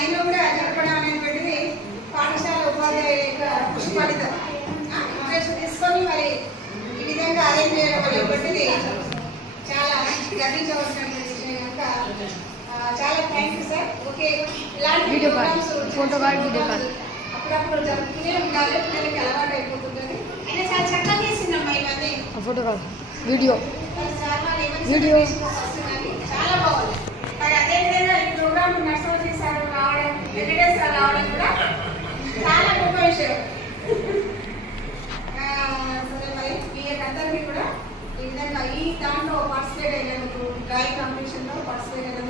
అయినా కూడా జరపడం అనేటువంటిది పాఠశాల ఉపాధ్యాయుల యొక్క కృషి ఫలితం. ఇంట్రెస్ట్ తీసుకొని మరి ఈ విధంగా అరేంజ్ చేయడం అనేటువంటిది చాలా గర్వించవలసినటువంటి విషయం కనుక చాలా థ్యాంక్ యూ సార్. ఓకే, ఇలాంటి అప్పుడప్పుడు జరుగుతూనే ఉండాలి, పిల్లలకి అలవాటు అయిపోతుందని. అయినా చాలా చక్కగా చేసిందమ్మా ఇవన్నీ ఫోటో కాదు వీడియో చాలా బాగుంది. మరి అదేవిధంగా ఈ ప్రోగ్రామ్ నర్సవతి సార్ రావడం, వెంకటేశ్వర సార్ రావడం కూడా చాలా గొప్ప విషయం. సరే, మరి మీ అందరికీ కూడా ఈ విధంగా ఈ దాంట్లో పార్టిసిపేట్ అయినందుకు, డ్రాయింగ్ కాంపిటీషన్లో పార్టిసిపేట్ అయినందుకు